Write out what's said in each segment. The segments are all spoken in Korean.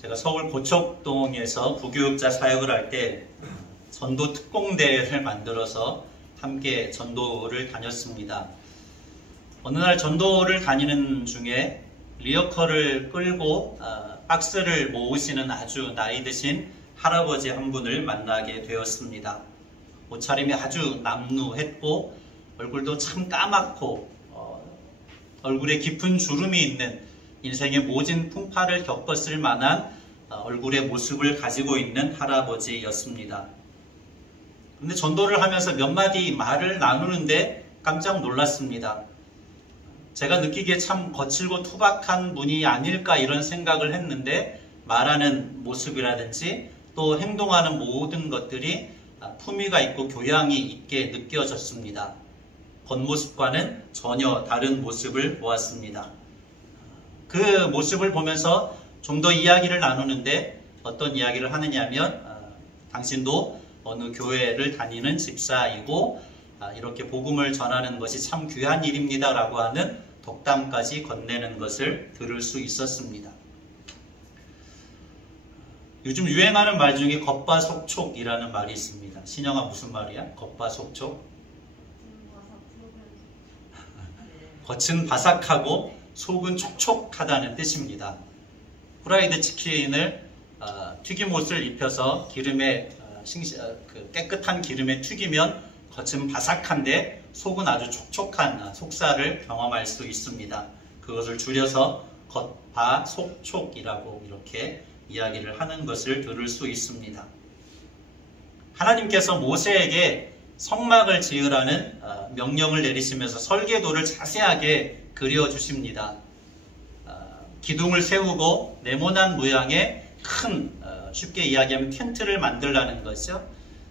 제가 서울 고척동에서 부교육자 사역을 할 때 전도 특공대를 만들어서 함께 전도를 다녔습니다. 어느 날 전도를 다니는 중에 리어커를 끌고 박스를 모으시는 아주 나이 드신 할아버지 한 분을 만나게 되었습니다. 옷차림이 아주 남루했고 얼굴도 참 까맣고 얼굴에 깊은 주름이 있는 인생의 모진 풍파를 겪었을 만한 얼굴의 모습을 가지고 있는 할아버지였습니다. 그런데 전도를 하면서 몇 마디 말을 나누는데 깜짝 놀랐습니다. 제가 느끼기에 참 거칠고 투박한 분이 아닐까 이런 생각을 했는데 말하는 모습이라든지 또 행동하는 모든 것들이 품위가 있고 교양이 있게 느껴졌습니다. 겉모습과는 전혀 다른 모습을 보았습니다. 그 모습을 보면서 좀 더 이야기를 나누는데 어떤 이야기를 하느냐면 당신도 어느 교회를 다니는 집사이고 이렇게 복음을 전하는 것이 참 귀한 일입니다 라고 하는 덕담까지 건네는 것을 들을 수 있었습니다. 요즘 유행하는 말 중에 겉바속촉이라는 말이 있습니다. 신영아 무슨 말이야? 겉바속촉? 겉은 바삭하고 속은 촉촉하다는 뜻입니다. 프라이드 치킨을 튀김옷을 입혀서 기름에 깨끗한 기름에 튀기면 겉은 바삭한데 속은 아주 촉촉한 속살을 경험할 수 있습니다. 그것을 줄여서 겉바속촉이라고 이렇게 이야기를 하는 것을 들을 수 있습니다. 하나님께서 모세에게 성막을 지으라는 명령을 내리시면서 설계도를 자세하게 그려주십니다. 기둥을 세우고 네모난 모양의 큰 쉽게 이야기하면 텐트를 만들라는 거죠.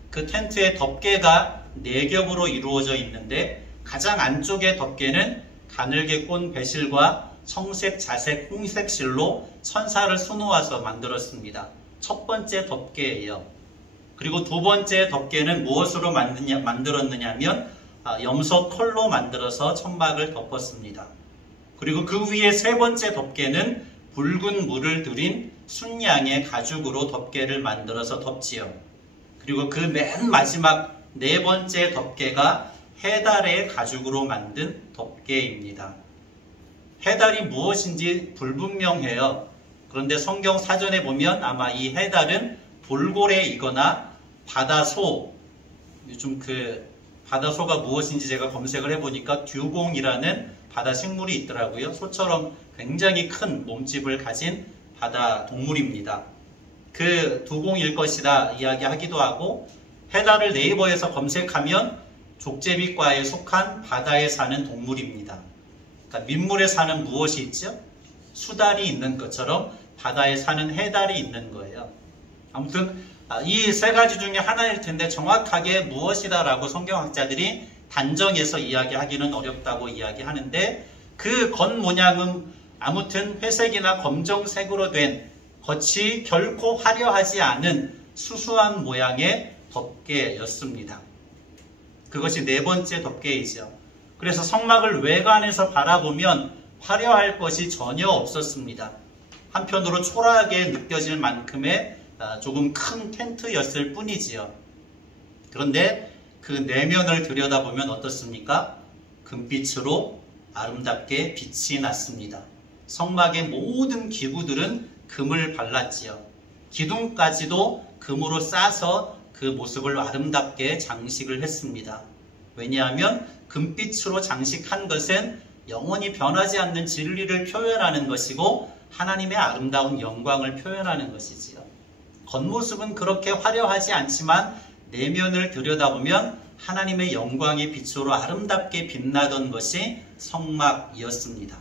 그 텐트의 덮개가 4겹으로 이루어져 있는데 가장 안쪽의 덮개는 가늘게 꼰 배실과 청색, 자색, 홍색 실로 천사를 수놓아서 만들었습니다. 첫 번째 덮개예요. 그리고 두 번째 덮개는 무엇으로 만들었느냐면 염소 털로 만들어서 천막을 덮었습니다. 그리고 그 위에 세 번째 덮개는 붉은 물을 들인 순양의 가죽으로 덮개를 만들어서 덮지요. 그리고 그 맨 마지막 네 번째 덮개가 해달의 가죽으로 만든 덮개입니다. 해달이 무엇인지 불분명해요. 그런데 성경 사전에 보면 아마 이 해달은 돌고래이거나 바다소, 요즘 바다소가 무엇인지 제가 검색을 해보니까 듀공이라는 바다 식물이 있더라고요. 소처럼 굉장히 큰 몸집을 가진 바다 동물입니다. 그 두공일 것이다 이야기하기도 하고 해달을 네이버에서 검색하면 족제비과에 속한 바다에 사는 동물입니다. 그러니까 민물에 사는 무엇이 있죠? 수달이 있는 것처럼 바다에 사는 해달이 있는 거예요. 아무튼 이 세 가지 중에 하나일 텐데 정확하게 무엇이다라고 성경학자들이 단정해서 이야기하기는 어렵다고 이야기하는데 그 겉모양은 아무튼 회색이나 검정색으로 된 겉이 결코 화려하지 않은 수수한 모양의 덮개였습니다. 그것이 네 번째 덮개이죠. 그래서 성막을 외관에서 바라보면 화려할 것이 전혀 없었습니다. 한편으로 초라하게 느껴질 만큼의 조금 큰 텐트였을 뿐이지요. 그런데 그 내면을 들여다보면 어떻습니까? 금빛으로 아름답게 빛이 났습니다. 성막의 모든 기구들은 금을 발랐지요. 기둥까지도 금으로 싸서 그 모습을 아름답게 장식을 했습니다. 왜냐하면 금빛으로 장식한 것은 영원히 변하지 않는 진리를 표현하는 것이고 하나님의 아름다운 영광을 표현하는 것이지요. 겉모습은 그렇게 화려하지 않지만 내면을 들여다보면 하나님의 영광의 빛으로 아름답게 빛나던 것이 성막이었습니다.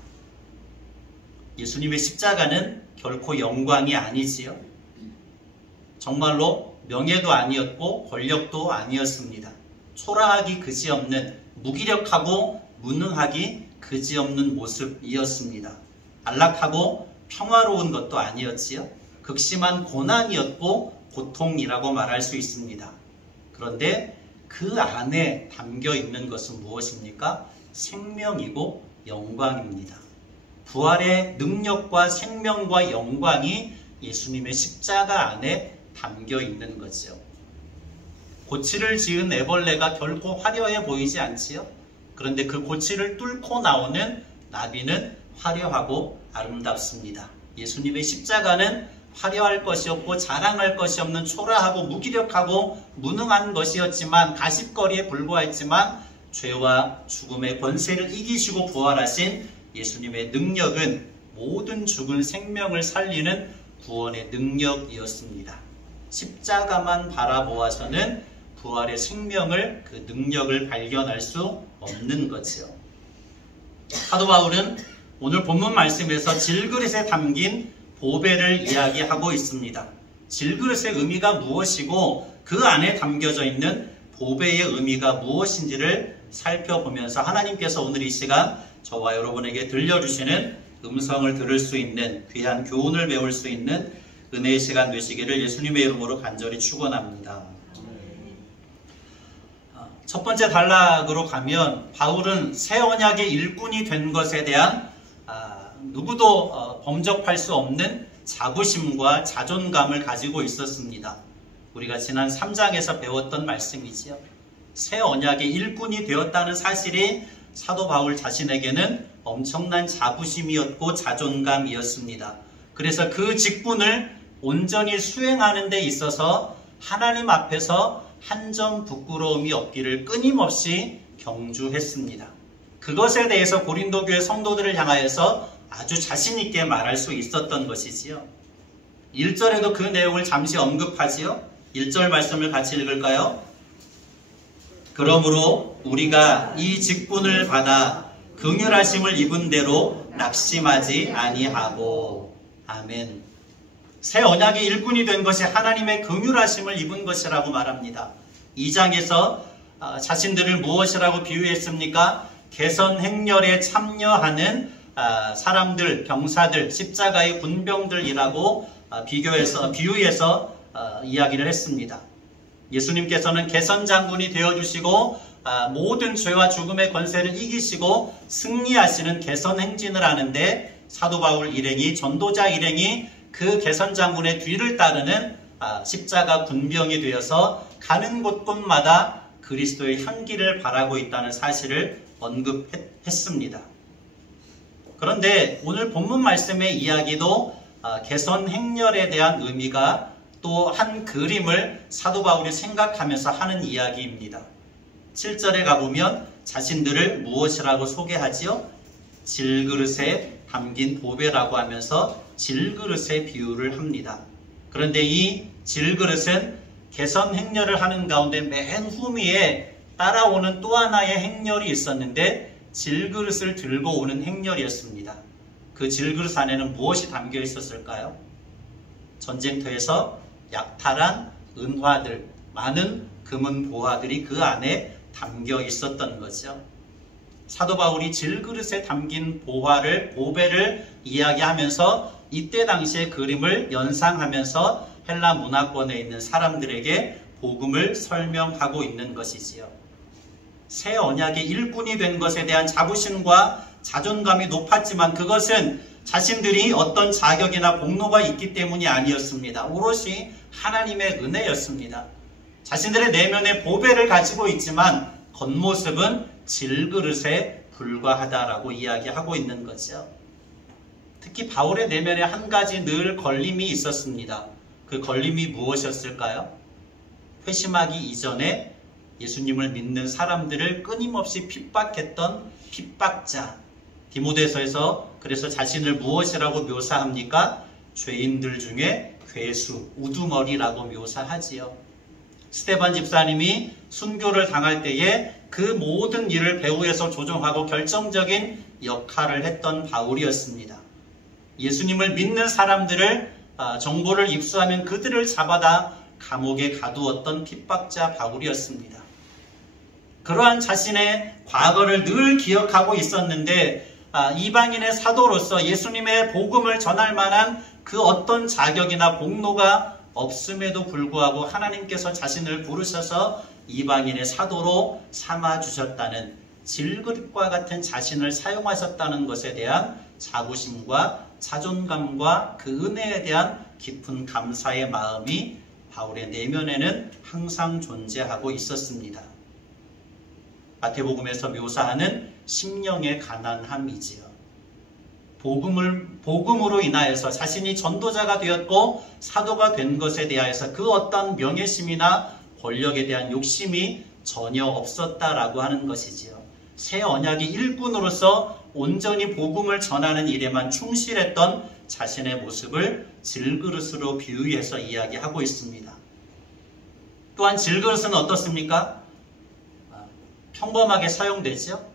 예수님의 십자가는 결코 영광이 아니지요. 정말로 명예도 아니었고 권력도 아니었습니다. 초라하기 그지없는 무기력하고 무능하기 그지없는 모습이었습니다. 안락하고 평화로운 것도 아니었지요. 극심한 고난이었고 고통이라고 말할 수 있습니다. 그런데 그 안에 담겨 있는 것은 무엇입니까? 생명이고 영광입니다. 부활의 능력과 생명과 영광이 예수님의 십자가 안에 담겨 있는 거죠. 고치를 지은 애벌레가 결코 화려해 보이지 않지요. 그런데 그 고치를 뚫고 나오는 나비는 화려하고 아름답습니다. 예수님의 십자가는 화려할 것이 없고 자랑할 것이 없는 초라하고 무기력하고 무능한 것이었지만, 가십거리에 불과했지만 죄와 죽음의 권세를 이기시고 부활하신 예수님의 능력은 모든 죽은 생명을 살리는 구원의 능력이었습니다. 십자가만 바라보아서는 부활의 생명을, 그 능력을 발견할 수 없는 거지요. 사도 바울은 오늘 본문 말씀에서 질그릇에 담긴 보배를 이야기하고 있습니다. 질그릇의 의미가 무엇이고 그 안에 담겨져 있는 보배의 의미가 무엇인지를 살펴보면서 하나님께서 오늘 이 시간 저와 여러분에게 들려주시는 음성을 들을 수 있는 귀한 교훈을 배울 수 있는 은혜의 시간 되시기를 예수님의 이름으로 간절히 축원합니다. 첫 번째 단락으로 가면 바울은 새 언약의 일꾼이 된 것에 대한 누구도 범접할 수 없는 자부심과 자존감을 가지고 있었습니다. 우리가 지난 3장에서 배웠던 말씀이지요. 새 언약의 일꾼이 되었다는 사실이 사도 바울 자신에게는 엄청난 자부심이었고 자존감이었습니다. 그래서 그 직분을 온전히 수행하는 데 있어서 하나님 앞에서 한 점 부끄러움이 없기를 끊임없이 경주했습니다. 그것에 대해서 고린도 교회 성도들을 향하여서 아주 자신 있게 말할 수 있었던 것이지요. 1절에도 그 내용을 잠시 언급하지요. 1절 말씀을 같이 읽을까요? 그러므로 우리가 이 직분을 받아 긍휼하심을 입은 대로 낙심하지 아니하고. 아멘. 새 언약의 일꾼이 된 것이 하나님의 긍휼하심을 입은 것이라고 말합니다. 2장에서 자신들을 무엇이라고 비유했습니까? 개선 행렬에 참여하는 사람들, 병사들, 십자가의 군병들이라고 비유해서 이야기를 했습니다. 예수님께서는 개선 장군이 되어주시고 모든 죄와 죽음의 권세를 이기시고 승리하시는 개선 행진을 하는데, 사도 바울 일행이, 전도자 일행이 그 개선 장군의 뒤를 따르는 십자가 군병이 되어서 가는 곳곳마다 그리스도의 향기를 바라고 있다는 사실을 언급했습니다. 그런데 오늘 본문 말씀의 이야기도 개선 행렬에 대한 의미가 또 한 그림을 사도 바울이 생각하면서 하는 이야기입니다. 7절에 가보면 자신들을 무엇이라고 소개하지요? 질그릇에 담긴 보배라고 하면서 질그릇의 비유를 합니다. 그런데 이 질그릇은 개선 행렬을 하는 가운데 맨 후미에 따라오는 또 하나의 행렬이 있었는데 질그릇을 들고 오는 행렬이었습니다. 그 질그릇 안에는 무엇이 담겨 있었을까요? 전쟁터에서 약탈한 은화들, 많은 금은 보화들이 그 안에 담겨 있었던 거죠. 사도 바울이 질그릇에 담긴 보배를 이야기하면서 이때 당시의 그림을 연상하면서 헬라 문화권에 있는 사람들에게 복음을 설명하고 있는 것이지요. 새 언약의 일꾼이 된 것에 대한 자부심과 자존감이 높았지만 그것은 자신들이 어떤 자격이나 공로가 있기 때문이 아니었습니다. 오롯이 하나님의 은혜였습니다. 자신들의 내면에 보배를 가지고 있지만 겉모습은 질그릇에 불과하다라고 이야기하고 있는 거죠. 특히 바울의 내면에 한 가지 늘 걸림이 있었습니다. 그 걸림이 무엇이었을까요? 회심하기 이전에 예수님을 믿는 사람들을 끊임없이 핍박했던 핍박자. 디모데서에서 그래서 자신을 무엇이라고 묘사합니까? 죄인들 중에 괴수, 우두머리라고 묘사하지요. 스데반 집사님이 순교를 당할 때에 그 모든 일을 배후에서 조종하고 결정적인 역할을 했던 바울이었습니다. 예수님을 믿는 사람들을 정보를 입수하면 그들을 잡아다 감옥에 가두었던 핍박자 바울이었습니다. 그러한 자신의 과거를 늘 기억하고 있었는데 이방인의 사도로서 예수님의 복음을 전할 만한 그 어떤 자격이나 공로가 없음에도 불구하고 하나님께서 자신을 부르셔서 이방인의 사도로 삼아주셨다는 질그릇과 같은 자신을 사용하셨다는 것에 대한 자부심과 자존감과 그 은혜에 대한 깊은 감사의 마음이 바울의 내면에는 항상 존재하고 있었습니다. 마태복음에서 묘사하는 심령의 가난함이지요. 복음으로 인하여서 자신이 전도자가 되었고 사도가 된 것에 대하여서 그 어떤 명예심이나 권력에 대한 욕심이 전혀 없었다라고 하는 것이지요. 새 언약의 일꾼으로서 온전히 복음을 전하는 일에만 충실했던 자신의 모습을 질그릇으로 비유해서 이야기하고 있습니다. 또한 질그릇은 어떻습니까? 평범하게 사용되죠.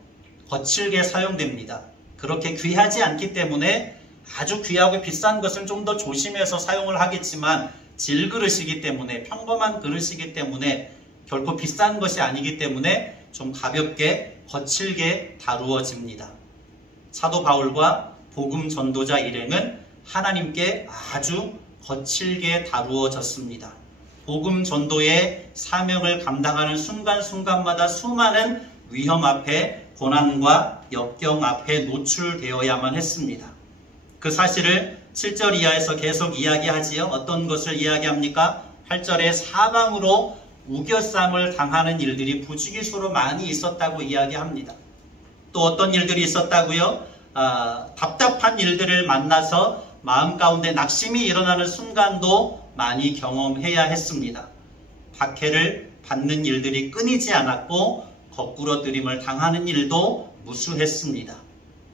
거칠게 사용됩니다. 그렇게 귀하지 않기 때문에 아주 귀하고 비싼 것은 좀 더 조심해서 사용을 하겠지만 질그릇이기 때문에 평범한 그릇이기 때문에 결코 비싼 것이 아니기 때문에 좀 가볍게 거칠게 다루어집니다. 사도 바울과 복음 전도자 일행은 하나님께 아주 거칠게 다루어졌습니다. 복음 전도의 사명을 감당하는 순간순간마다 수많은 위험 앞에 고난과 역경 앞에 노출되어야만 했습니다. 그 사실을 7절 이하에서 계속 이야기하지요. 어떤 것을 이야기합니까? 8절에 사방으로 우겨쌈을 당하는 일들이 부지기수로 많이 있었다고 이야기합니다. 또 어떤 일들이 있었다고요? 답답한 일들을 만나서 마음 가운데 낙심이 일어나는 순간도 많이 경험해야 했습니다. 박해를 받는 일들이 끊이지 않았고 거꾸러뜨림을 당하는 일도 무수했습니다.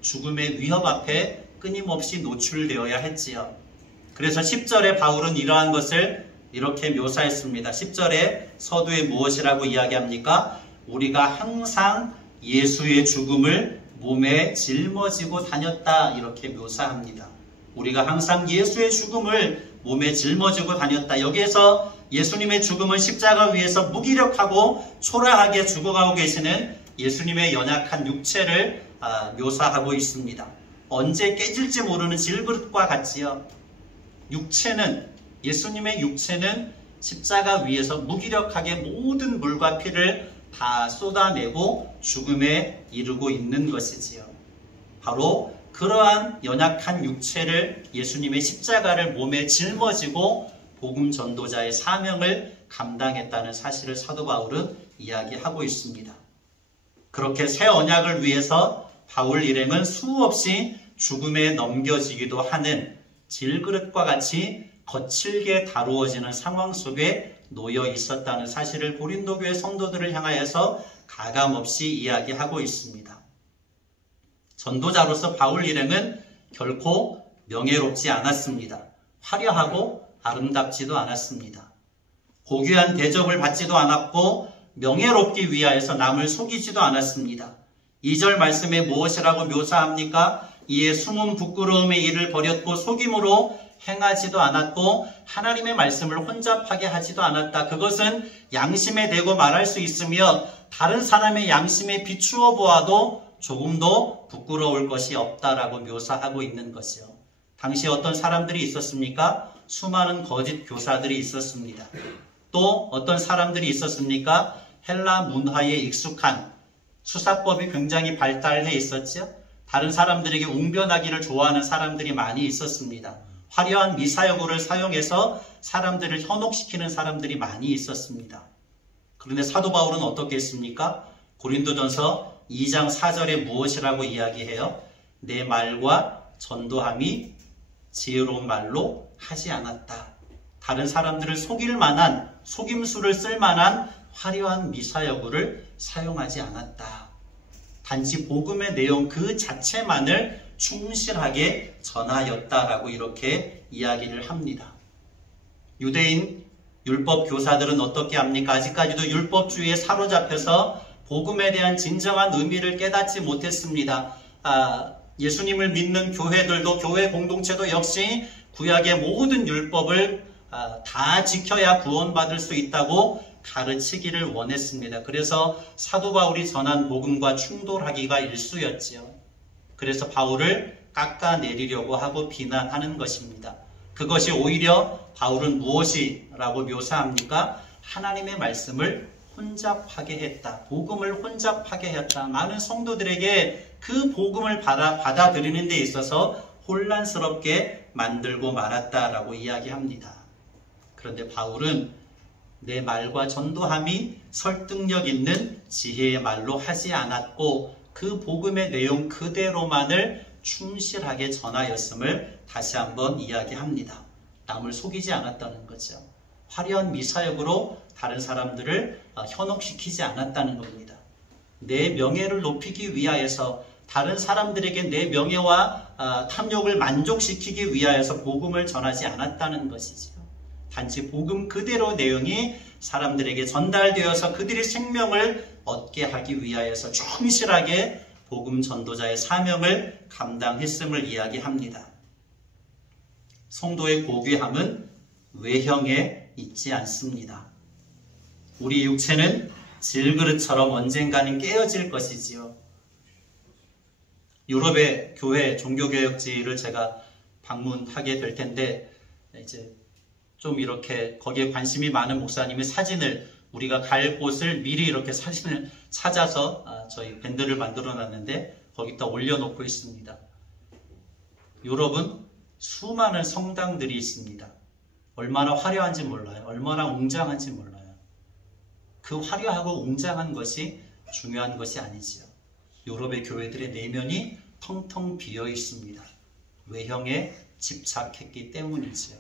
죽음의 위협 앞에 끊임없이 노출되어야 했지요. 그래서 10절에 바울은 이러한 것을 이렇게 묘사했습니다. 10절에 서두에 무엇이라고 이야기합니까? 우리가 항상 예수의 죽음을 몸에 짊어지고 다녔다, 이렇게 묘사합니다. 우리가 항상 예수의 죽음을 몸에 짊어지고 다녔다. 여기에서 예수님의 죽음은 십자가 위에서 무기력하고 초라하게 죽어가고 계시는 예수님의 연약한 육체를 묘사하고 있습니다. 언제 깨질지 모르는 질그릇과 같지요. 예수님의 육체는 십자가 위에서 무기력하게 모든 물과 피를 다 쏟아내고 죽음에 이르고 있는 것이지요. 바로 그러한 연약한 육체를 예수님의 십자가를 몸에 짊어지고 복음 전도자의 사명을 감당했다는 사실을 사도 바울은 이야기하고 있습니다. 그렇게 새 언약을 위해서 바울 일행은 수없이 죽음에 넘겨지기도 하는 질그릇과 같이 거칠게 다루어지는 상황 속에 놓여 있었다는 사실을 고린도 교회 성도들을 향하여서 가감없이 이야기하고 있습니다. 전도자로서 바울 일행은 결코 명예롭지 않았습니다. 화려하고 아름답지도 않았습니다. 고귀한 대접을 받지도 않았고 명예롭기 위하여서 남을 속이지도 않았습니다. 2절 말씀에 무엇이라고 묘사합니까? 이에 숨은 부끄러움의 일을 버렸고 속임으로 행하지도 않았고 하나님의 말씀을 혼잡하게 하지도 않았다. 그것은 양심에 대고 말할 수 있으며 다른 사람의 양심에 비추어 보아도 조금도 부끄러울 것이 없다라고 묘사하고 있는 것이요. 당시 어떤 사람들이 있었습니까? 수많은 거짓 교사들이 있었습니다. 또 어떤 사람들이 있었습니까? 헬라 문화에 익숙한 수사법이 굉장히 발달해 있었죠. 다른 사람들에게 웅변하기를 좋아하는 사람들이 많이 있었습니다. 화려한 미사여구를 사용해서 사람들을 현혹시키는 사람들이 많이 있었습니다. 그런데 사도 바울은 어떻게 했습니까? 고린도전서 2장 4절에 무엇이라고 이야기해요? 내 말과 전도함이 지혜로운 말로 하지 않았다. 다른 사람들을 속일 만한, 속임수를 쓸 만한 화려한 미사여구를 사용하지 않았다. 단지 복음의 내용 그 자체만을 충실하게 전하였다라고 이렇게 이야기를 합니다. 유대인 율법 교사들은 어떻게 합니까? 아직까지도 율법주의에 사로잡혀서 복음에 대한 진정한 의미를 깨닫지 못했습니다. 예수님을 믿는 교회들도, 교회 공동체도 역시 구약의 모든 율법을 다 지켜야 구원받을 수 있다고 가르치기를 원했습니다. 그래서 사도 바울이 전한 복음과 충돌하기가 일쑤였지요. 그래서 바울을 깎아내리려고 하고 비난하는 것입니다. 그것이 오히려 바울은 무엇이라고 묘사합니까? 하나님의 말씀을 혼잡하게 했다. 복음을 혼잡하게 했다. 많은 성도들에게 그 복음을 받아들이는 데 있어서 혼란스럽게 만들고 말았다라고 이야기합니다. 그런데 바울은 내 말과 전도함이 설득력 있는 지혜의 말로 하지 않았고 그 복음의 내용 그대로만을 충실하게 전하였음을 다시 한번 이야기합니다. 남을 속이지 않았다는 거죠. 화려한 미사역으로 다른 사람들을 현혹시키지 않았다는 겁니다. 내 명예를 높이기 위하여서 다른 사람들에게 내 명예와 탐욕을 만족시키기 위하여서 복음을 전하지 않았다는 것이죠. 단지 복음 그대로 내용이 사람들에게 전달되어서 그들의 생명을 얻게 하기 위하여서 충실하게 복음 전도자의 사명을 감당했음을 이야기합니다. 성도의 고귀함은 외형에 있지 않습니다. 우리 육체는 질그릇처럼 언젠가는 깨어질 것이지요. 유럽의 교회 종교개혁지를 제가 방문하게 될 텐데 이제 좀 이렇게 거기에 관심이 많은 목사님의 사진을 우리가 갈 곳을 미리 이렇게 사진을 찾아서 저희 밴드를 만들어 놨는데 거기다 올려놓고 있습니다. 유럽은 수많은 성당들이 있습니다. 얼마나 화려한지 몰라요. 얼마나 웅장한지 몰라요. 그 화려하고 웅장한 것이 중요한 것이 아니지요. 유럽의 교회들의 내면이 텅텅 비어 있습니다. 외형에 집착했기 때문이지요.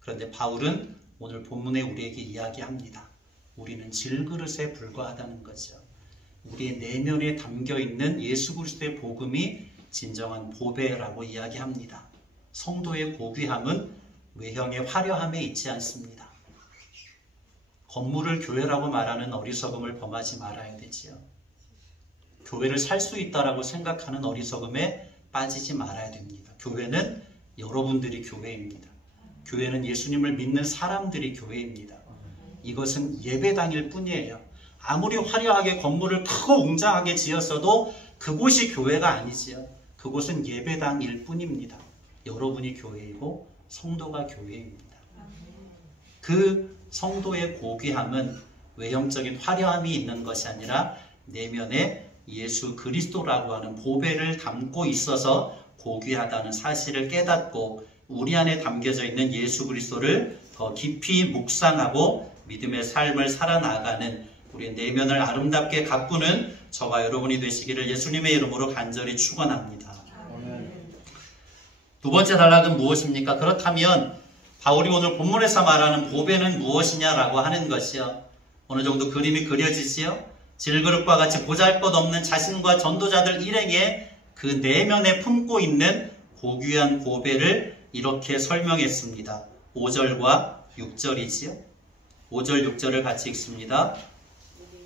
그런데 바울은 오늘 본문에 우리에게 이야기합니다. 우리는 질그릇에 불과하다는 거죠. 우리의 내면에 담겨있는 예수 그리스도의 복음이 진정한 보배라고 이야기합니다. 성도의 고귀함은 외형의 화려함에 있지 않습니다. 건물을 교회라고 말하는 어리석음을 범하지 말아야 되지요. 교회를 살 수 있다라고 생각하는 어리석음에 빠지지 말아야 됩니다. 교회는 여러분들이 교회입니다. 교회는 예수님을 믿는 사람들이 교회입니다. 이것은 예배당일 뿐이에요. 아무리 화려하게 건물을 크고 웅장하게 지었어도 그곳이 교회가 아니지요. 그곳은 예배당일 뿐입니다. 여러분이 교회이고 성도가 교회입니다. 그 성도의 고귀함은 외형적인 화려함이 있는 것이 아니라 내면에 예수 그리스도라고 하는 보배를 담고 있어서 고귀하다는 사실을 깨닫고 우리 안에 담겨져 있는 예수 그리스도를 더 깊이 묵상하고 믿음의 삶을 살아나가는 우리의 내면을 아름답게 가꾸는 저와 여러분이 되시기를 예수님의 이름으로 간절히 축원합니다. 두 번째 단락은 무엇입니까? 그렇다면 바울이 오늘 본문에서 말하는 보배는 무엇이냐라고 하는 것이요. 어느 정도 그림이 그려지지요. 질그릇과 같이 보잘것없는 자신과 전도자들 일행의 그 내면에 품고 있는 고귀한 보배를 이렇게 설명했습니다. 5절과 6절이지요. 5절 6절을 같이 읽습니다.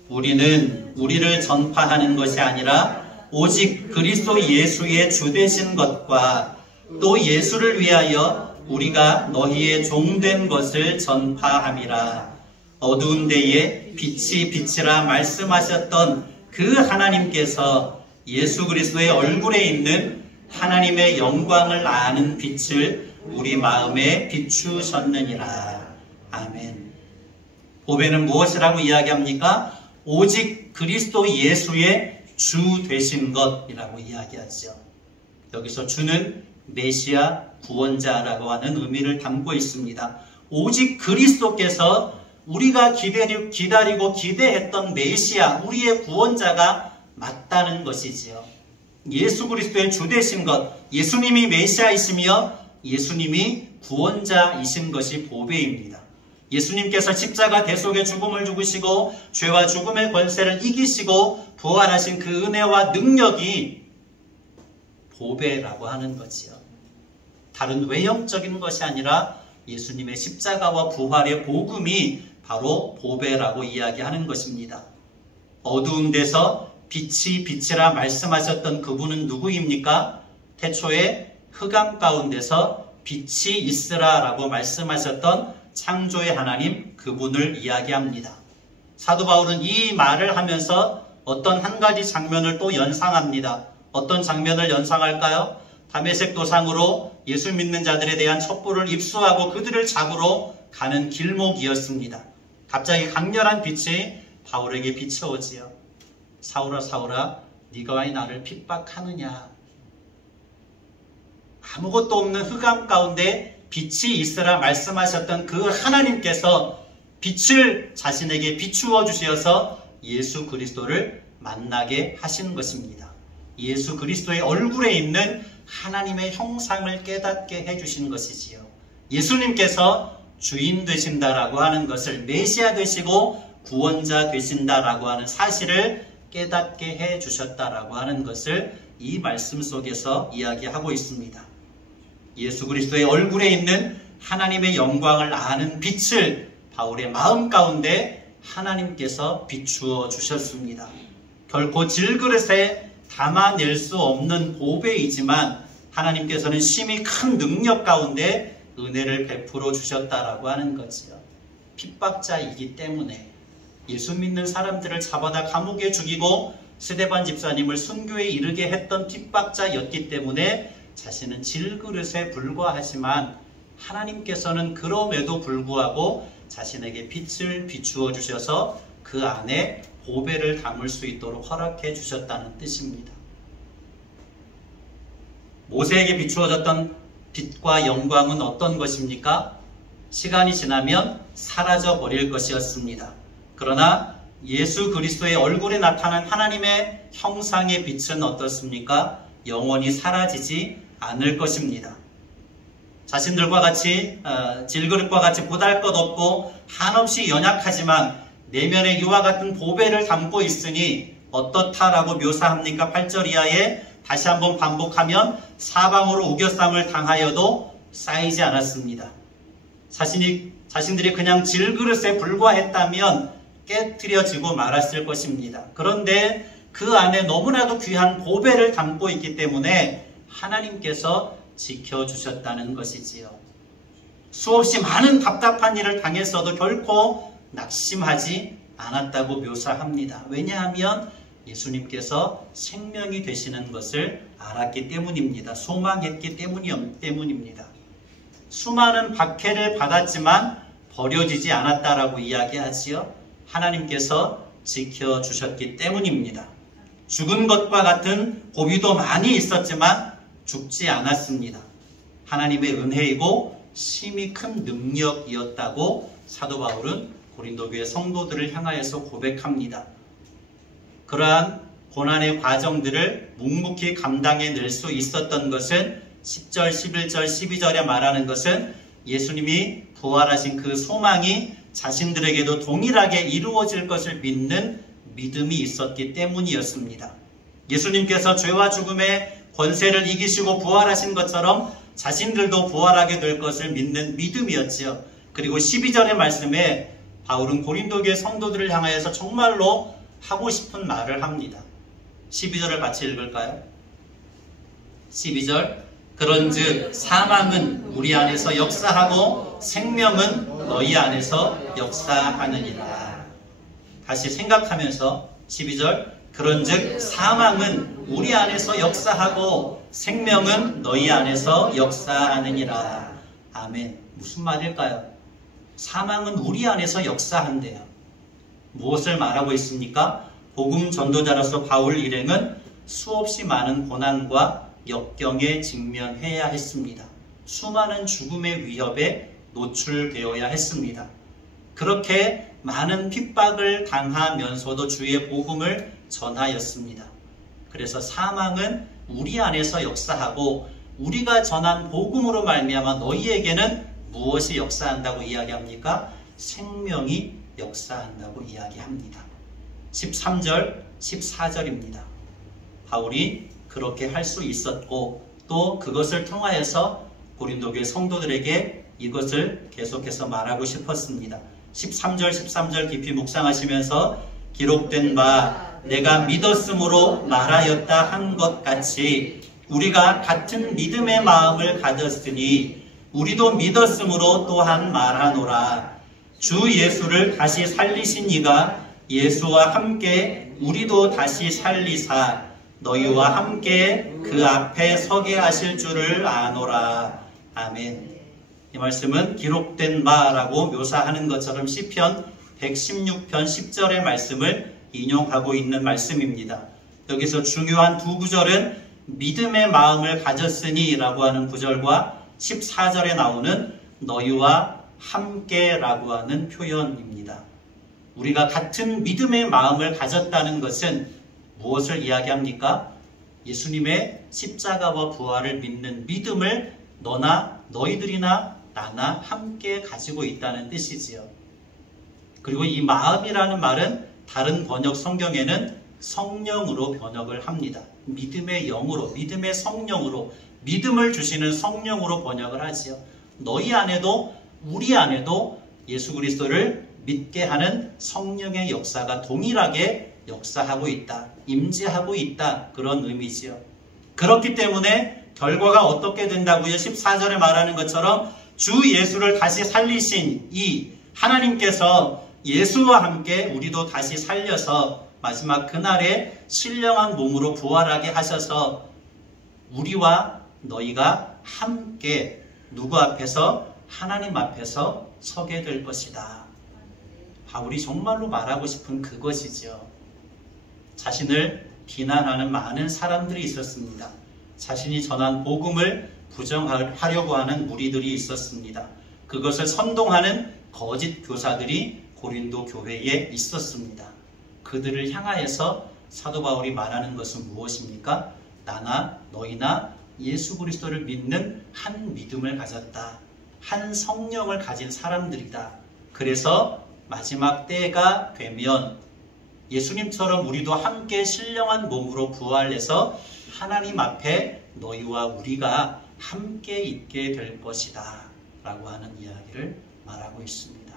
우리는 우리를 전파하는 것이 아니라 오직 그리스도 예수의 주되신 것과 또 예수를 위하여 우리가 너희의 종된 것을 전파함이라. 어두운 데에 빛이 빛이라 말씀하셨던 그 하나님께서 예수 그리스도의 얼굴에 있는 하나님의 영광을 아는 빛을 우리 마음에 비추셨느니라. 아멘. 보배는 무엇이라고 이야기합니까? 오직 그리스도 예수의 주 되신 것이라고 이야기하죠. 여기서 주는 메시아 구원자라고 하는 의미를 담고 있습니다. 오직 그리스도께서 우리가 기다리고 기대했던 메시아, 우리의 구원자가 맞다는 것이지요. 예수 그리스도의 주 되신 것, 예수님이 메시아이시며 예수님이 구원자이신 것이 보배입니다. 예수님께서 십자가 대속의 죽음을 죽으시고 죄와 죽음의 권세를 이기시고 부활하신 그 은혜와 능력이 보배라고 하는 거지요. 다른 외형적인 것이 아니라 예수님의 십자가와 부활의 복음이 바로 보배라고 이야기하는 것입니다. 어두운 데서 빛이 빛이라 말씀하셨던 그분은 누구입니까? 태초에 흑암 가운데서 빛이 있으라 라고 말씀하셨던 창조의 하나님, 그분을 이야기합니다. 사도 바울은 이 말을 하면서 어떤 한 가지 장면을 또 연상합니다. 어떤 장면을 연상할까요? 다메섹 도상으로 예수 믿는 자들에 대한 첩보를 입수하고 그들을 잡으러 가는 길목이었습니다. 갑자기 강렬한 빛이 바울에게 비춰오지요. 사울아 사울아, 네가 왜 나를 핍박하느냐? 아무것도 없는 흑암 가운데 빛이 있으라 말씀하셨던 그 하나님께서 빛을 자신에게 비추어 주셔서 예수 그리스도를 만나게 하신 것입니다. 예수 그리스도의 얼굴에 있는 하나님의 형상을 깨닫게 해주신 것이지요. 예수님께서 주인 되신다라고 하는 것을, 메시아 되시고 구원자 되신다라고 하는 사실을 깨닫게 해주셨다라고 하는 것을 이 말씀 속에서 이야기하고 있습니다. 예수 그리스도의 얼굴에 있는 하나님의 영광을 아는 빛을 바울의 마음 가운데 하나님께서 비추어 주셨습니다. 결코 질그릇에 담아낼 수 없는 보배이지만 하나님께서는 심히 큰 능력 가운데 은혜를 베풀어 주셨다라고 하는 거지요. 핍박자이기 때문에 예수 믿는 사람들을 잡아다 감옥에 죽이고 스데반 집사님을 순교에 이르게 했던 핍박자였기 때문에 자신은 질그릇에 불과하지만 하나님께서는 그럼에도 불구하고 자신에게 빛을 비추어 주셔서 그 안에 보배를 담을 수 있도록 허락해 주셨다는 뜻입니다. 모세에게 비추어졌던 빛과 영광은 어떤 것입니까? 시간이 지나면 사라져 버릴 것이었습니다. 그러나 예수 그리스도의 얼굴에 나타난 하나님의 형상의 빛은 어떻습니까? 영원히 사라지지 않을 것입니다. 자신들과 같이 질그릇과 같이 보잘것없고 한없이 연약하지만 내면에 이와 같은 보배를 담고 있으니 어떻다라고 묘사합니까? 8절 이하에 다시 한번 반복하면 사방으로 우겨쌈을 당하여도 쌓이지 않았습니다. 자신들이 그냥 질그릇에 불과했다면 깨트려지고 말았을 것입니다. 그런데 그 안에 너무나도 귀한 보배를 담고 있기 때문에 하나님께서 지켜주셨다는 것이지요. 수없이 많은 답답한 일을 당했어도 결코 낙심하지 않았다고 묘사합니다. 왜냐하면 예수님께서 생명이 되시는 것을 알았기 때문입니다. 소망했기 때문입니다. 수많은 박해를 받았지만 버려지지 않았다라고 이야기하지요. 하나님께서 지켜주셨기 때문입니다. 죽은 것과 같은 고비도 많이 있었지만 죽지 않았습니다. 하나님의 은혜이고 심히 큰 능력이었다고 사도 바울은 고린도 교회 성도들을 향하여서 고백합니다. 그러한 고난의 과정들을 묵묵히 감당해낼 수 있었던 것은 10절, 11절, 12절에 말하는 것은 예수님이 부활하신 그 소망이 자신들에게도 동일하게 이루어질 것을 믿는 믿음이 있었기 때문이었습니다. 예수님께서 죄와 죽음의 권세를 이기시고 부활하신 것처럼 자신들도 부활하게 될 것을 믿는 믿음이었지요. 그리고 12절의 말씀에 바울은 고린도 교회 성도들을 향하여서 정말로 하고 싶은 말을 합니다. 12절을 같이 읽을까요? 12절 그런즉 사망은 우리 안에서 역사하고 생명은 너희 안에서 역사하느니라. 다시 생각하면서 12절 그런즉 사망은 우리 안에서 역사하고 생명은 너희 안에서 역사하느니라. 아멘. 무슨 말일까요? 사망은 우리 안에서 역사한대요. 무엇을 말하고 있습니까? 복음 전도자로서 바울 일행은 수없이 많은 고난과 역경에 직면해야 했습니다. 수많은 죽음의 위협에 노출되어야 했습니다. 그렇게 많은 핍박을 당하면서도 주의 복음을 전하였습니다. 그래서 사망은 우리 안에서 역사하고 우리가 전한 복음으로 말미암아 너희에게는 무엇이 역사한다고 이야기합니까? 생명이 역사한다고 이야기합니다. 13절, 14절입니다. 바울이 그렇게 할 수 있었고 또 그것을 통하여서 고린도 교회 성도들에게 이것을 계속해서 말하고 싶었습니다. 13절, 13절 깊이 묵상하시면서 기록된 바 내가 믿었으므로 말하였다 한 것 같이 우리가 같은 믿음의 마음을 가졌으니 우리도 믿었으므로 또한 말하노라. 주 예수를 다시 살리신 이가 예수와 함께 우리도 다시 살리사 너희와 함께 그 앞에 서게 하실 줄을 아노라. 아멘. 이 말씀은 기록된 바라고 묘사하는 것처럼 시편 116편 10절의 말씀을 인용하고 있는 말씀입니다. 여기서 중요한 두 구절은 믿음의 마음을 가졌으니 라고 하는 구절과 14절에 나오는 너희와 함께 라고 하는 표현입니다. 우리가 같은 믿음의 마음을 가졌다는 것은 무엇을 이야기합니까? 예수님의 십자가와 부활을 믿는 믿음을 너나 너희들이나 나나 함께 가지고 있다는 뜻이지요. 그리고 이 마음이라는 말은 다른 번역 성경에는 성령으로 번역을 합니다. 믿음의 영으로, 믿음의 성령으로, 믿음을 주시는 성령으로 번역을 하지요. 너희 안에도 우리 안에도 예수 그리스도를 믿게 하는 성령의 역사가 동일하게 역사하고 있다, 임재하고 있다, 그런 의미지요. 그렇기 때문에 결과가 어떻게 된다고요? 14절에 말하는 것처럼 주 예수를 다시 살리신 이 하나님께서 예수와 함께 우리도 다시 살려서 마지막 그날에 신령한 몸으로 부활하게 하셔서 우리와 너희가 함께 누구 앞에서? 하나님 앞에서 서게 될 것이다. 바울이 정말로 말하고 싶은 그것이죠. 자신을 비난하는 많은 사람들이 있었습니다. 자신이 전한 복음을 부정하려고 하는 무리들이 있었습니다. 그것을 선동하는 거짓 교사들이 고린도 교회에 있었습니다. 그들을 향하여서 사도 바울이 말하는 것은 무엇입니까? 나나 너희나 예수 그리스도를 믿는 한 믿음을 가졌다. 한 성령을 가진 사람들이다. 그래서 마지막 때가 되면 예수님처럼 우리도 함께 신령한 몸으로 부활해서 하나님 앞에 너희와 우리가 함께 있게 될 것이다 라고 하는 이야기를 말하고 있습니다.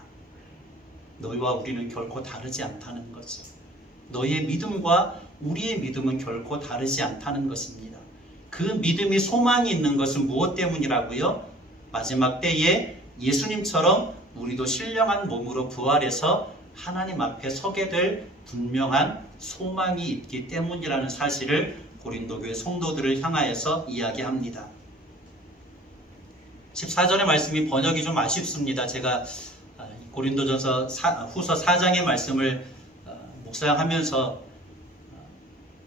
너희와 우리는 결코 다르지 않다는 거죠. 너희의 믿음과 우리의 믿음은 결코 다르지 않다는 것입니다. 그 믿음이 소망이 있는 것은 무엇 때문이라고요? 마지막 때에 예수님처럼 우리도 신령한 몸으로 부활해서 하나님 앞에 서게 될 분명한 소망이 있기 때문이라는 사실을 고린도 교회 성도들을 향하여서 이야기합니다. 14절의 말씀이 번역이 좀 아쉽습니다. 제가 고린도전서 후서 4장의 말씀을 묵상하면서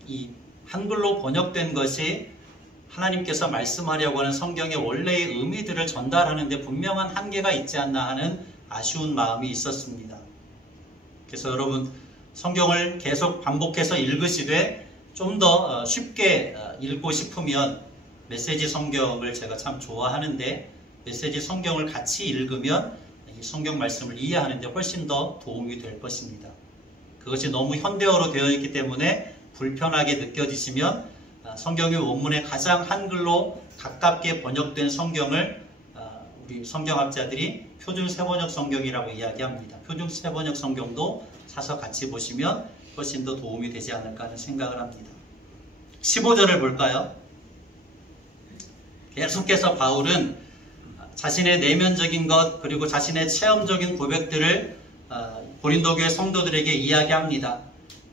이 한글로 번역된 것이 하나님께서 말씀하려고 하는 성경의 원래의 의미들을 전달하는 데 분명한 한계가 있지 않나 하는 아쉬운 마음이 있었습니다. 그래서 여러분 성경을 계속 반복해서 읽으시되 좀 더 쉽게 읽고 싶으면 메시지 성경을 제가 참 좋아하는데 메시지 성경을 같이 읽으면 이 성경 말씀을 이해하는 데 훨씬 더 도움이 될 것입니다. 그것이 너무 현대어로 되어 있기 때문에 불편하게 느껴지시면 성경의 원문에 가장 한글로 가깝게 번역된 성경을 우리 성경학자들이 표준 세번역 성경이라고 이야기합니다. 표준 세번역 성경도 사서 같이 보시면 훨씬 더 도움이 되지 않을까 하는 생각을 합니다. 15절을 볼까요? 계속해서 바울은 자신의 내면적인 것 그리고 자신의 체험적인 고백들을 고린도 교회 성도들에게 이야기합니다.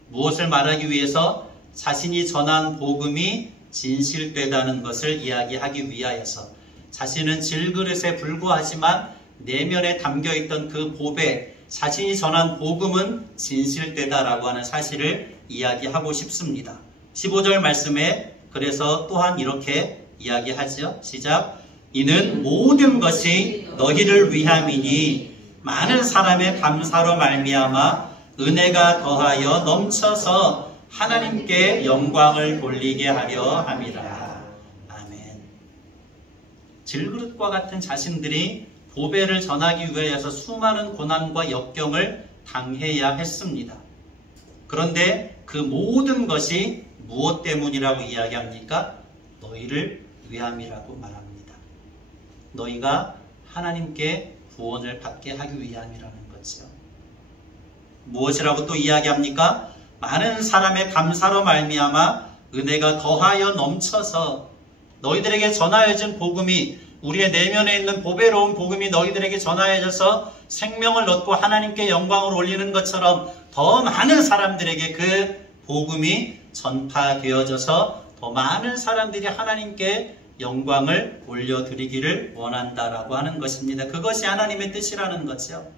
무엇을 말하기 위해서? 자신이 전한 복음이 진실되다는 것을 이야기하기 위하여서 자신은 질그릇에 불과하지만 내면에 담겨있던 그 보배, 자신이 전한 복음은 진실되다라고 하는 사실을 이야기하고 싶습니다. 15절 말씀에 그래서 또한 이렇게 이야기하죠. 시작. 이는 모든 것이 너희를 위함이니 많은 사람의 감사로 말미암아 은혜가 더하여 넘쳐서 하나님께 영광을 돌리게 하려 함이라. 아멘. 질그릇과 같은 자신들이 보배를 전하기 위해서 수많은 고난과 역경을 당해야 했습니다. 그런데 그 모든 것이 무엇 때문이라고 이야기합니까? 너희를 위함이라고 말합니다. 너희가 하나님께 구원을 받게 하기 위함이라는 거죠. 무엇이라고 또 이야기합니까? 많은 사람의 감사로 말미암아 은혜가 더하여 넘쳐서 너희들에게 전하여진 복음이 우리의 내면에 있는 보배로운 복음이 너희들에게 전하여져서 생명을 얻고 하나님께 영광을 올리는 것처럼 더 많은 사람들에게 그 복음이 전파되어져서 더 많은 사람들이 하나님께 영광을 올려드리기를 원한다라고 하는 것입니다. 그것이 하나님의 뜻이라는 거죠.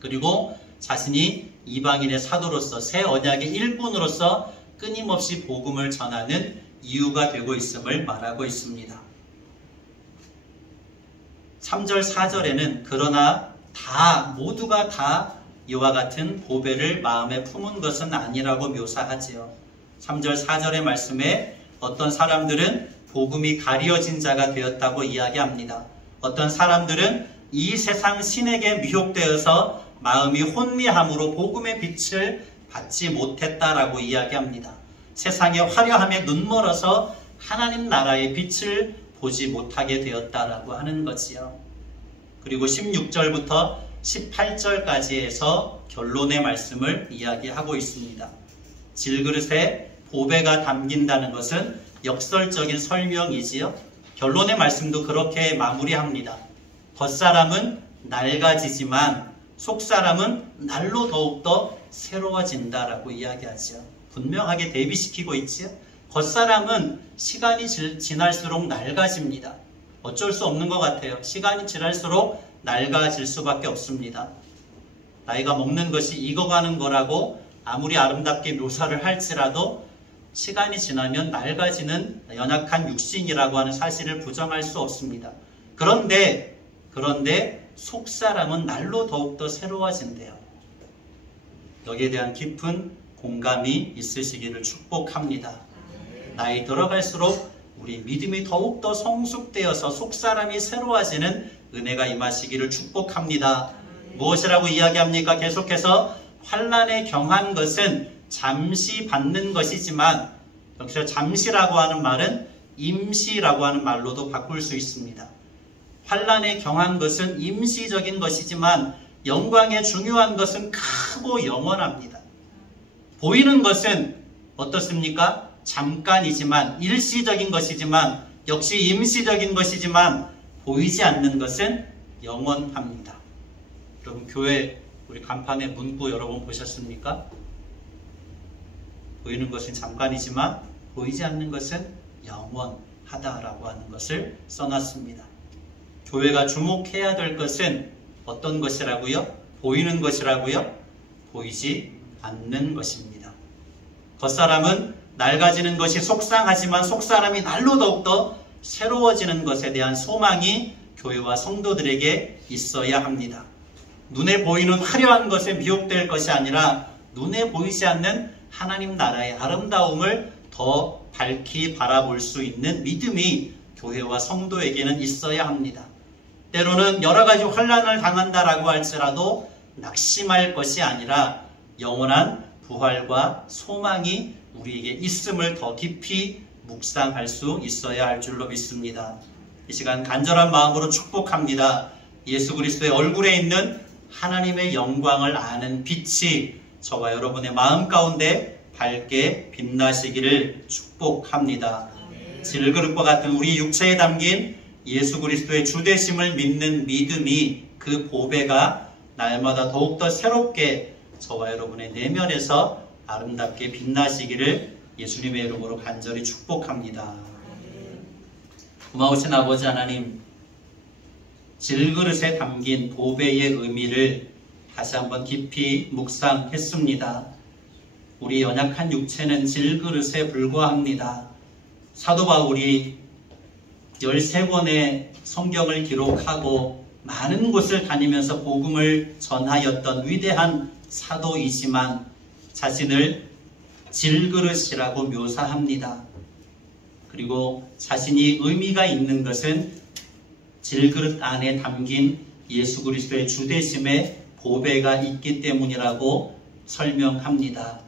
그리고 자신이 이방인의 사도로서 새 언약의 일꾼으로서 끊임없이 복음을 전하는 이유가 되고 있음을 말하고 있습니다. 3절 4절에는 그러나 모두가 다 이와 같은 보배를 마음에 품은 것은 아니라고 묘사하지요. 3절 4절의 말씀에 어떤 사람들은 복음이 가리어진 자가 되었다고 이야기합니다. 어떤 사람들은 이 세상 신에게 미혹되어서 마음이 혼미함으로 복음의 빛을 받지 못했다라고 이야기합니다. 세상의 화려함에 눈멀어서 하나님 나라의 빛을 보지 못하게 되었다라고 하는 거지요. 그리고 16절부터 18절까지 해서 결론의 말씀을 이야기하고 있습니다. 질그릇에 보배가 담긴다는 것은 역설적인 설명이지요. 결론의 말씀도 그렇게 마무리합니다. 겉사람은 낡아지지만 속사람은 날로 더욱더 새로워진다라고 이야기하죠. 분명하게 대비시키고 있지요. 겉사람은 시간이 지날수록 낡아집니다. 어쩔 수 없는 것 같아요. 시간이 지날수록 낡아질 수밖에 없습니다. 나이가 먹는 것이 익어가는 거라고 아무리 아름답게 묘사를 할지라도 시간이 지나면 낡아지는 연약한 육신이라고 하는 사실을 부정할 수 없습니다. 그런데 속사람은 날로 더욱더 새로워진대요. 여기에 대한 깊은 공감이 있으시기를 축복합니다. 나이 들어갈수록 우리 믿음이 더욱더 성숙되어서 속사람이 새로워지는 은혜가 임하시기를 축복합니다. 무엇이라고 이야기합니까? 계속해서 환난에 경한 것은 잠시 받는 것이지만, 여기서 잠시라고 하는 말은 임시라고 하는 말로도 바꿀 수 있습니다. 환난에 경한 것은 임시적인 것이지만 영광의 중요한 것은 크고 영원합니다. 보이는 것은 어떻습니까? 잠깐이지만, 일시적인 것이지만, 역시 임시적인 것이지만 보이지 않는 것은 영원합니다. 여러분, 교회 우리 간판에 문구 여러분 보셨습니까? 보이는 것은 잠깐이지만 보이지 않는 것은 영원하다라고 하는 것을 써놨습니다. 교회가 주목해야 될 것은 어떤 것이라고요? 보이는 것이라고요? 보이지 않는 것입니다. 겉사람은 낡아지는 것이 속상하지만 속사람이 날로 더욱더 새로워지는 것에 대한 소망이 교회와 성도들에게 있어야 합니다. 눈에 보이는 화려한 것에 미혹될 것이 아니라 눈에 보이지 않는 하나님 나라의 아름다움을 더 밝히 바라볼 수 있는 믿음이 교회와 성도에게는 있어야 합니다. 때로는 여러 가지 환난을 당한다라고 할지라도 낙심할 것이 아니라 영원한 부활과 소망이 우리에게 있음을 더 깊이 묵상할 수 있어야 할 줄로 믿습니다. 이 시간 간절한 마음으로 축복합니다. 예수 그리스도의 얼굴에 있는 하나님의 영광을 아는 빛이 저와 여러분의 마음 가운데 밝게 빛나시기를 축복합니다. 질그릇과 같은 우리 육체에 담긴 예수 그리스도의 주되심을 믿는 믿음이, 그 보배가 날마다 더욱더 새롭게 저와 여러분의 내면에서 아름답게 빛나시기를 예수님의 이름으로 간절히 축복합니다. 고마우신 아버지 하나님, 질그릇에 담긴 보배의 의미를 다시 한번 깊이 묵상했습니다. 우리 연약한 육체는 질그릇에 불과합니다. 사도 바울이 13권의 성경을 기록하고 많은 곳을 다니면서 복음을 전하였던 위대한 사도이지만 자신을 질그릇이라고 묘사합니다. 그리고 자신이 의미가 있는 것은 질그릇 안에 담긴 예수 그리스도의 주되심의 보배가 있기 때문이라고 설명합니다.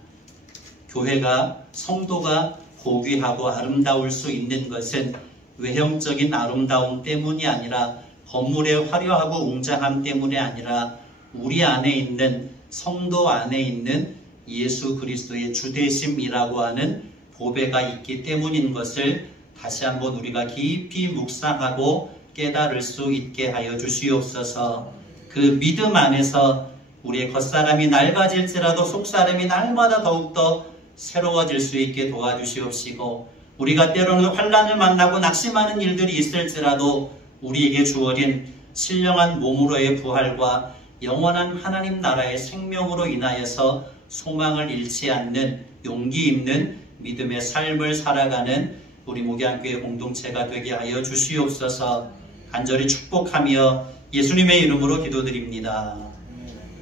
교회가, 성도가 고귀하고 아름다울 수 있는 것은 외형적인 아름다움 때문이 아니라, 건물의 화려하고 웅장함 때문이 아니라 우리 안에 있는, 성도 안에 있는 예수 그리스도의 주되심이라고 하는 보배가 있기 때문인 것을 다시 한번 우리가 깊이 묵상하고 깨달을 수 있게 하여 주시옵소서. 그 믿음 안에서 우리의 겉사람이 낡아질지라도 속사람이 날마다 더욱더 새로워질 수 있게 도와주시옵시고, 우리가 때로는 환난을 만나고 낙심하는 일들이 있을지라도 우리에게 주어진 신령한 몸으로의 부활과 영원한 하나님 나라의 생명으로 인하여서 소망을 잃지 않는 용기 있는 믿음의 삶을 살아가는 우리 목양교회 공동체가 되게 하여 주시옵소서. 간절히 축복하며 예수님의 이름으로 기도드립니다.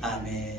아멘.